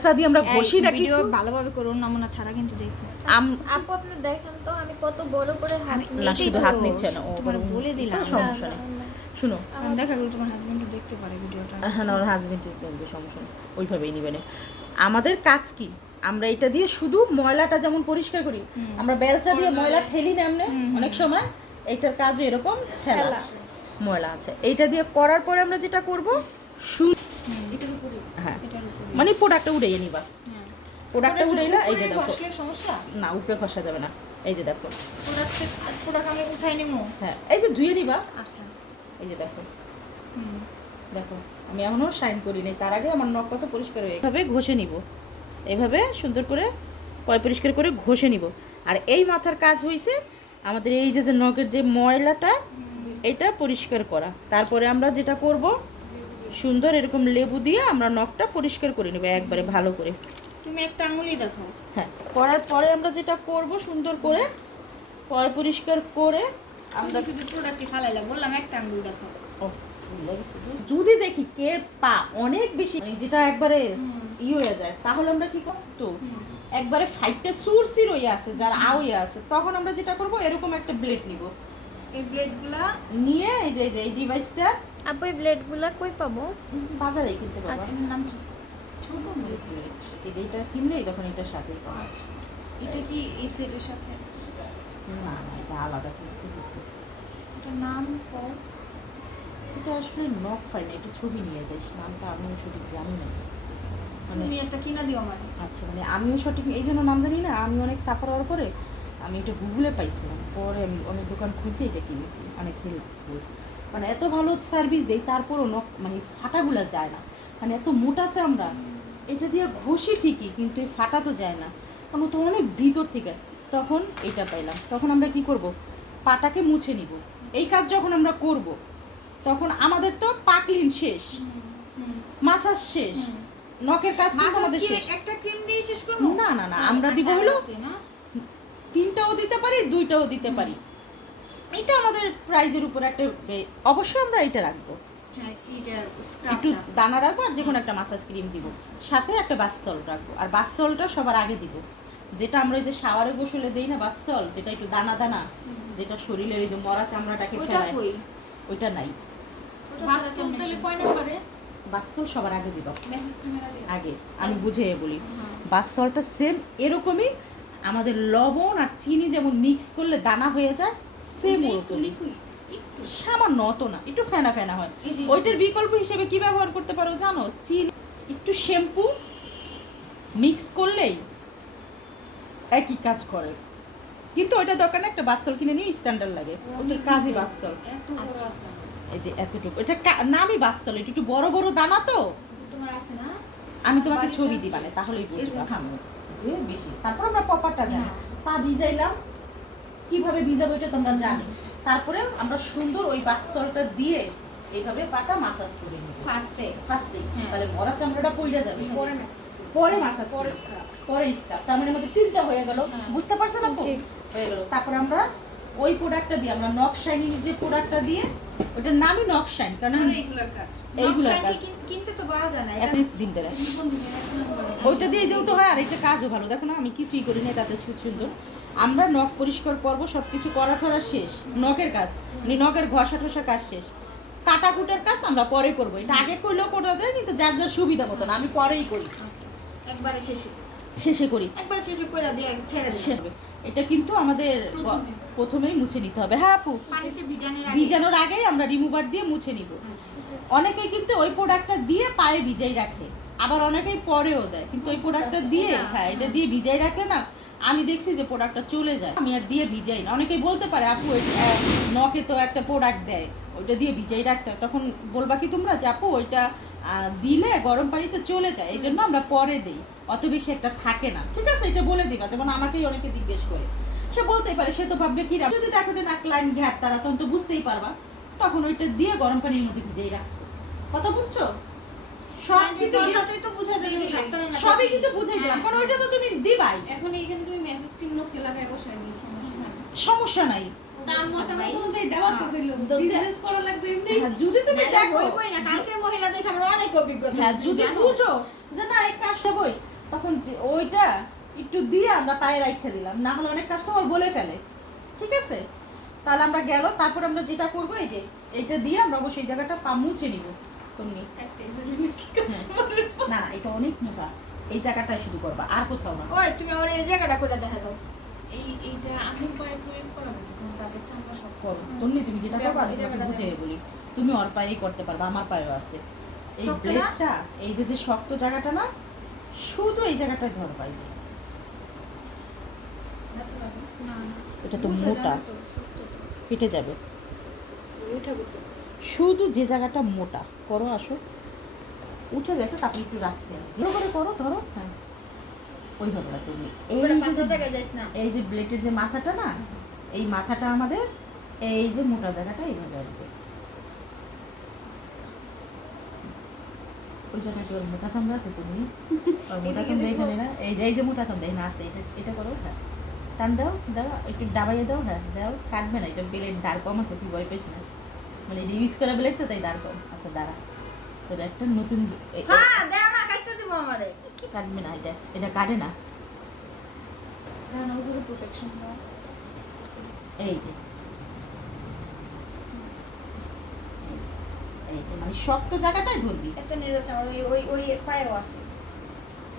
বেলচা দিয়ে আমরা ঘষি না ভিডিও কিছু ভালোভাবে করুন, নমুনা ছাড়া কিন্তু দেখো। আপু আপনি দেখেন তো আমি কত বড় করে হাত না নিয়েছি। শুধু হাত নিচ্ছে না, ও তোমার বলে দিলাম। এটা সমস্যা নেই। শুনো আমি দেখা গেল তোমার হাজবেন্ড দেখতে পারে ভিডিওটা। হ্যাঁ না, ওর হাজবেন্ড কিন্তু সমস্যা নেই, ওইভাবেই নিবে না। আমাদের কাজ কি, আমরা এটা দিয়ে শুধু ময়লাটা যেমন পরিষ্কার করি, আমরা বেলচা দিয়ে ময়লা ঠেলি না এমনি অনেক সময়, এইটার কাজ এরকম ঠেলা ময়লা আছে। এইটা দিয়ে করার পরে আমরা যেটা করব এটার উপরে, হ্যাঁ এটার উপরে। মানে প্রোডাক্টটা উড়াইয়ে নিবা, হ্যাঁ। প্রোডাক্টটা উড়াইলা, এই যে দেখো ঘষলে সমস্যা? না উপরে খসা যাবে না, এই যে দেখো প্রোডাক্ট আমি উঠাই নিমু। হ্যাঁ এই যে ধুয়ে নিবা, আচ্ছা। এই যে দেখো হুম। দেখো আমি এখনও শাইন করি নাই, তার আগে আমার নখ কত পরিষ্কার হয়ে এভাবে ঘষে নিব, এভাবে সুন্দর করে পরিষ্কার করে ঘষে নিব। আর এই মাথার কাজ হয়েছে আমাদের এই যে নখের যে ময়লাটা এটা পরিষ্কার করা। তারপরে আমরা যেটা করব, সুন্দর এরকম লেবু দিয়ে আমরা নখটা পরিষ্কার করে নেব একবারে ভালো করে। তুমি একটা আঙুলি দেখো। হ্যাঁ করার পরে আমরা যেটা করব, সুন্দর করে পরিষ্কার করে আমরা কিছু প্রোডাক্টই ফালাইলা, বললাম একটা আঙুলি দেখো। ও, যদি দেখি কে পা অনেক বেশি যেটা একবারে হয়ে যায়, তাহলে আমরা কি করতো, একবারে ফাইটটা সুরসির হয়ে আছে যার হয়ে আছে, তখন আমরা যেটা করব এরকম একটা ব্লেড নিব, এই ব্লেডগুলা নিয়ে এই যে এই ডিভাইসটা আপু এই ব্লেডগুলো কই পাবো? বাজারে কিনতে পারবা। আচ্ছা। নাম কি? ছোট ব্লেড। এই যে এটা কিনলে তখন এটা সাথে পাওয়া যায়। এটা কি এই সেটের সাথে? না না এটা আলাদা কিনতে হচ্ছে। এটা নাম কও। এটা আসলে নক ফাই না, এটা ছবি নিয়ে যাইস, নামটা আমিও সঠিক জানি না। মানে তুমি একটা কিনা দিও আমারে। আচ্ছা মানে আমিও সঠিক এই জন্য নাম জানি না, আমি অনেক সাফার হওয়ার পরে আমি এটা গুগলে পাইছিলাম, পরে আমি অনেক দোকান খুঁজে এটা কিনেছি, অনেক হেল্পফুল, মানে এত ভালো সার্ভিস দেয়, তারপরও নখ মানে ফাটাগুলা যায় না, মানে এত মোটা চামড়া, এটা দিয়ে ঘষি ঠিকই কিন্তু এই ফাটা তো যায় না, কারণ ও তো অনেক ভিতর থেকে। তখন এটা পাইলাম, তখন আমরা কি করব, পাটাকে মুছে নিব। এই কাজ যখন আমরা করব তখন আমাদের তো পা ক্লিন শেষ, মাসাজ শেষ, নখের কাজ কিন্তু আমাদের শেষ। একটা ক্রিম দিয়ে শেষ করব? না না না, আমরা দিব হলো 3টাও দিতে পারি, 2টাও দিতে পারি, এটা আমাদের প্রাইজের উপর একটা অবশ্যই আমরা এটা রাখবো, হ্যাঁ এটা একটু স্ক্রাবটা। দানা রাখবো আর যে কোনো একটা মাসাজ ক্রিম দিব, সাথে একটা বাথ সল্ট রাখবো। আর বাথ সল্টটা সবার আগে দিব, যেটা আমরা ওই যে শাওয়ারে গোসলে দেই না বাথ সল্ট, যেটা একটু দানা দানা, যেটা শরীরের এই যে মরা চামড়াটাকে ওটা ফেলায়, কই? ওইটা নাই। বাথসল তাহলে কয় নাম্বারে? বাথ সল্ট সবার আগে দিব, মেসেজ ক্যামেরা দিয়ে। আগে আমি বুঝিয়ে বলি। হ্যাঁ। বাথ সল্টটা সেম এরকমই, আমাদের লবণ আর চিনি যেমন মিক্স করলে দানা হয়ে যায়, সেম একটু ওরকমই, লিকুইড একটু। সামান্য অত না, একটু ফেনা ফেনা হয়। এই যে ওইটার বিকল্প হিসেবে কি ব্যবহার করতে পারো জানো, চিনি একটু শ্যাম্পু মিক্স করলেই একই কাজ করে, কিন্তু ওইটা দরকার না, একটা বাথসল কিনে নিয়ে স্ট্যান্ডার্ড লাগে, ওটার কাজই বাথসল। এত বড় আছে। এই যে এতটুকু, এটা নামই বাথসল, এটা একটু বড় বড় দানা তো। তোমার আছে না? আমি তোমাকে বাড়িতে ছবি আছে। দিবা না, তাহলেই বুঝবা। এই যে হ্যাঁ, যে বেশি। তারপর আমরা পপারটা জানি, হ্যাঁ। পা ভিজাইলাম, কিভাবে ভিজাবো এটা তোমরা জানি। তারপরে আমরা সুন্দর ওই বাথসলটা দিয়ে এইভাবে পাটা মাসাজ করে নিব ফার্স্টে ফার্স্টে, হ্যাঁ। তাহলে মরা চামড়াটা পইড়া যাবে, পরে মেসেজ পরে মাসাজ পরে করে। স্ক্রাব। পরে স্কার্ফ, তার মানে আমাদের 3টা হয়ে গেল, হ্যাঁ। বুঝতে পারছেন আপু? জি। হয়ে গেল। তারপর আমরা ওই প্রোডাক্টটা দিয়ে, আমরা নখ শাইনিং যে প্রোডাক্টটা দিয়ে, ওটার নামই নখ শাইন, কারণ এইগুলোর কাজ। এইগুলোর নকশা কাজ। কিনতে তো পাওয়া যায় না। এক দিন ধরে ওইটা দিয়ে যেহেতু হয়, আর এটা কাজও ভালো, দেখো না আমি কিছুই করি না, তাতে সুন্দর। আমরা নখ পরিষ্কার করবো, সব কিছু করা ঠরা শেষ, নখের কাজ মানে নখের ঘষা ঠসা কাজ শেষ, কাটাকুটার কাজ আমরা পরে করবো, এটা আগে করলেও করা যায়, কিন্তু যার যার সুবিধা মতো না, আমি পরেই করি, আচ্ছা, একবারে শেষে শেষে করি। একবার শেষে কইরা দিয়ে ছেড়ে দিই। শেষ হবে। এটা কিন্তু আমাদের প্রথমে। প্রথমেই মুছে নিতে হবে। হ্যাঁ আপু, পানিতে ভিজানোর আগে। ভিজানোর আগেই আমরা রিমুভার দিয়ে মুছে নিব। আচ্ছা। অনেকেই কিন্তু ওই প্রোডাক্টটা দিয়ে পায়ে ভিজাই রাখে, আবার অনেকেই পরেও দেয়, কিন্তু ওই প্রোডাক্টটা দিয়ে, হ্যাঁ এটা দিয়ে ভিজাই রাখলে না, আমি দেখছি যে প্রোডাক্টটা চলে যায়, আমি আর দিয়ে ভিজাই না। অনেকেই বলতে পারে আপু নখে তো একটা প্রোডাক্ট দেয়, ওইটা দিয়ে ভিজাই রাখতে হয়, তখন বলবা কি তোমরা যে আপু ওইটা দিলে গরম পানিতে চলে যায়, এই জন্য আমরা পরে দিই, অত বেশি একটা থাকে না, ঠিক আছে? এটা বলে দিবা, যেমন আমাকেই অনেকে জিজ্ঞেস করে, সে বলতেই পারে, সে তো ভাববে কি যদি দেখো যে নাক লাইন ঘাট তারা, তখন তো বুঝতেই পারবা, তখন ওইটা দিয়ে গরম পানির মধ্যে ভিজেই রাখছো। কথা বুঝছো? সব কিন্তু কথাতেই তো বুঝা যায় যে ডাক্তার না। সবই কিন্তু বুঝাই দিলাম, কারণ ওইটা তো তুমি দিবাই, এখন এইখানে তুমি মেসেজ টিম লোককে লাগায় বসাই দিও, সমস্যা নাই। সমস্যা নাই। তার মতামত অনুযায়ী দেওয়া তো হইলো, বিজনেস করা লাগবে এমনি। হ্যাঁ, যদি তুমি দেখো, হইবই না, কালকের মহিলাদের আমার অনেক অভিজ্ঞতা। হ্যাঁ যদি বুঝো যে না এই কাজটা বই, তখন ওইটা একটু দিয়ে আমরা পায়ে রাখতে দিলাম, না হলে অনেক কাস্টমার বলে ফেলে। ঠিক আছে, তাহলে আমরা গেল, তারপর আমরা যেটা করবো এই যে এইটা দিয়ে আমরা অবশ্যই জায়গাটা পা মুছে নিব। তুমি না এটা অনেক মোটা, এই জায়গাটা শুরু করবা, আর কোথাও না। ওই তুমি আমার এই জায়গাটা করে দেখা দাও। এইটা আঙুল পায়ে প্রয়োগ করা হবে তখন তাদের চামড়া শক্ত করো তুমি, তুমি যেটা করবা আমি এই তোমাকে জায়গাটা বুঝিয়ে বলি। তুমি ওর পায়েই করতে পারবা, আমার পায়েও আছে। এই শক্ত না? ব্লেডটা, এই যে যে শক্ত জায়গাটা না, শুধু এই জায়গাটায় ধরবা। এই যে না এটা তো বুঝে মোটা, দাও তো, শক্ত তো। কেটে যাবে। ওইটা করতেছে শুধু যে জায়গাটা মোটা করো, আসো উঠে গেছে, তারপর একটু রাখছি যেভাবে করে করো, ধরো। হ্যাঁ ওইভাবে না তুমি। ওটা এই পাতলা যে জায়গায় যাইস না। এই যে ব্লেডের যে মাথাটা না, এই মাথাটা আমাদের এই যে মোটা জায়গাটা এইভাবে আসবে। ওই জায়গাটা ওর মোটা চামড়া আছে, তুমি ওর মোটা চামড়া এখানে না, এই যে মোটা চামড়া এখানে আছে, এটা এটা করো। হ্যাঁ টান দাও, দাও একটু ডাবাইয়ে দাও। হ্যাঁ দাও, কাটবে না, এটা ব্লেড দাঁড় কম আছে, তুই ভয় পেস না, মানে এটা ইউজ করা ব্লেড তো তাই দাঁড় কম। আচ্ছা দাঁড়া, তোর একটা নতুন হ্যাঁ দাও না, কাটতে দিব আমারে। কাটবে না, এটা এটা কাটে না। না ওগুলো প্রোটেকশন দাও এই যে এই যে মানে শক্ত জায়গাটাই ধরবি। এত নিরোচন ওই ওই ওই পায়েও আছে।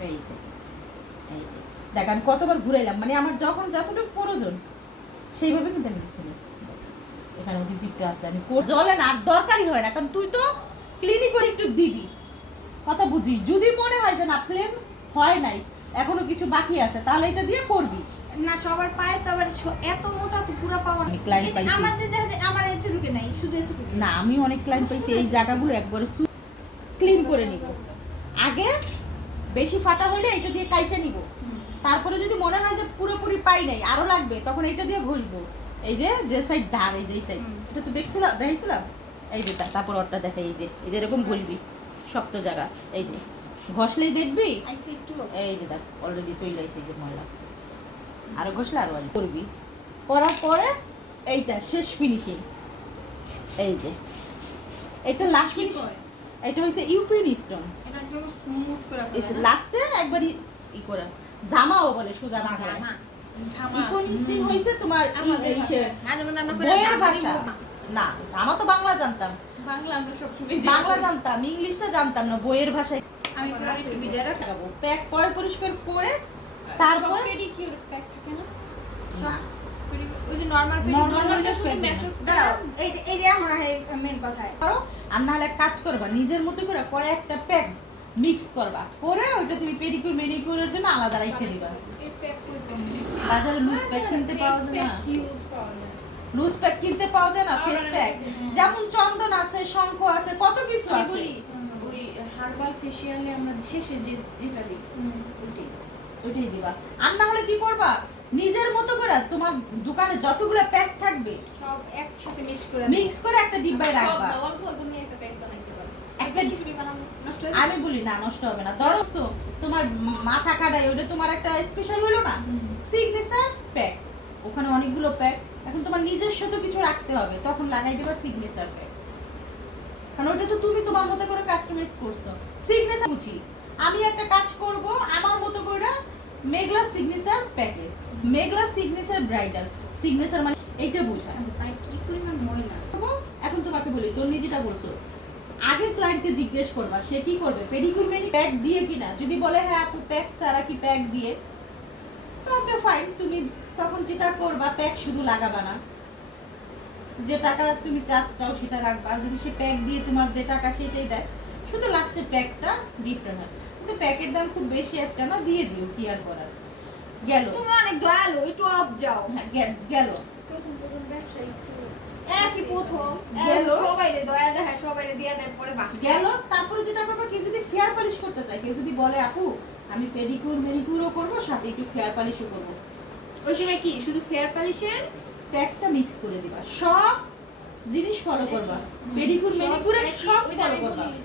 এই যে এই যে দেখ আমি কতবার ঘুরাইলাম, মানে আমার যখন যতটুকু প্রয়োজন সেইভাবে কিন্তু আমি দিচ্ছি না। এখানে ওটি দিকটা আছে, আমি জলে না আর দরকারই হয় না, কারণ তুই তো ক্লিনিক করে একটু দিবি, কথা বুঝিস। যদি মনে হয় যে না প্লেন হয় নাই, এখনো কিছু বাকি আছে, তাহলে এটা দিয়ে করবি। না সবার পায়ে তো আবার এত মোটা তো পুরো পাওয়া আমি client পাইছি। আমাদের দেখা যায় আমার এত ঢুকে নাই, শুধু এত ঢুকে না আমি অনেক ক্লায়েন্ট পাইছি, এই জায়গাগুলো একবারে ক্লিন করে নিব। আগে বেশি ফাটা হলে এটা দিয়ে কাইটে নিব, তারপরে যদি মনে হয় যে পুরোপুরি পাই নাই আরো লাগবে, তখন এইটা দিয়ে ঘষবো। এই যে যে সাইড ধার, এই যে এই সাইড, এটা তো দেখছিলাম দেখাইছিলাম। এই যে তারপর ওরটা দেখাই, এই যে এরকম ঘষবি শক্ত জায়গা, এই যে ঘষলেই দেখবি। আইসি একটু এই যে দেখ অলরেডি চলে আসছে এই যে ময়লা, আরো ঘষলে আরো করবি। করার পরে এইটা শেষ ফিনিশিং, এই যে এটা লাস্ট ফিনিশ। এটা হইছে ইউপিন স্টোন, এটা একদম স্মুথ করে লাস্টে একবারই ই করে জামাও বলে সোজা বাংলায়। ইউপিন স্টোন হইছে তোমার আমাদের মাঝে মধ্যে আমরা করে বইয়ের ভাষা না, জামা তো বাংলা জানতাম, বাংলা আমরা সবসময় বাংলা জানতাম, ইংলিশটা জানতাম না, বইয়ের ভাষায় আমি একটু আরেকটু ভিজায় রাখি। লাগাবো। প্যাক করে পরিষ্কার করে তারপরে পেডিকিউর প্যাক থাকে না না, ওই যে নরমাল Normal ওটা শুধু padding। মেসেজ দাঁড়াও, এই যে এখন মেন কথায় করো। আর নাহলে এক কাজ করবা, নিজের মতো করে কয়েকটা প্যাক মিক্স করবা, করে ওইটা তুমি পেডিকিউর মেনিকিউরের জন্য আলাদা রেখে দিবা। এই প্যাক কই পাবো বাজারে লুজ প্যাক কিনতে পাওয়া যায় না, ইউজ পাওয়া যায় লুজ প্যাক কিনতে পাওয়া যায় না, ফেস প্যাক যেমন চন্দন আছে, শঙ্খ আছে, কত কিছু আমি আছে। বলি ওই হার্বাল ফেশিয়ালে আমরা শেষে যে যেটা দিই ওইটাই ওইটাই দিবা। আর না হলে কি করবা, নিজের মতো করে তোমার দোকানে যতগুলো প্যাক থাকবে সব একসাথে মিক্স করে মিক্স করে একটা ডিব্বায় রাখবা। সব অল্প অল্প নিয়ে একটা প্যাক বানাইতে পারো একটা খিচুড়ি বানাবো নষ্ট হয়ে আমি বলি না নষ্ট হবে না, ধরো তো তোমার মাথা কাটাই, ওটা তোমার একটা স্পেশাল হলো না, সিগনেচার প্যাক, ওখানে অনেকগুলো প্যাক, এখন তোমার নিজস্ব তো কিছু রাখতে হবে, তখন লাগাই দেবা সিগনেচার প্যাক, কারণ ওটা তো তুমি তোমার মতো করে কাস্টমাইজ করছো। সিগনেচার বুঝি আমি একটা কাজ করব আমার মতো করে, মেঘলা সিগনেচার প্যাকেজ, মেঘলা সিগনেচার ব্রাইডাল, সিগনেচার মানে এইটা বোঝা। পায়ে কি পরিমাণ ময়লা। এখন তোমাকে বলি, তোর নিজেটা বলছো, আগে ক্লায়েন্টকে জিজ্ঞেস করবা সে কি করবে, পেডিকিউর মেনি প্যাক দিয়ে কিনা, যদি বলে হ্যাঁ আপু প্যাক ছাড়া কি প্যাক দিয়ে, তো ওকে ফাইন, তুমি তখন যেটা করবা প্যাক শুধু লাগাবা না, যে টাকা তুমি চাও সেটা রাখবা, আর যদি সে প্যাক দিয়ে তোমার যে টাকা সেটাই দেয়, শুধু লাস্টে প্যাকটা গিফট রাখা। কিন্তু প্যাকের দাম খুব বেশি একটা না, দিয়ে দিও, কি আর করার। গেল, তুমি অনেক দয়ালু, একটু অফ যাও। হ্যাঁ গেল প্রথম প্রথম ব্যবসা একটু একই প্রথম গেল। সবাইরে দয়া দেখায়, সবাইরে দিয়ে দেয়, পরে বাস গেল। তারপরে যেটা করবো, কেউ যদি ফেয়ার পালিশ করতে চায়, কেউ যদি বলে আপু আমি পেডিকিউর মেনিকিউরও করবো, সাথে একটু ফেয়ার পালিশও করবো, ওই সময় কি শুধু ফেয়ার পলিশের প্যাকটা মিক্স করে দিবা, সব জিনিস ফলো করবা, পেডিকিউর মেনিকিউরে সব ওই যে ফলো আমি করবা। বলি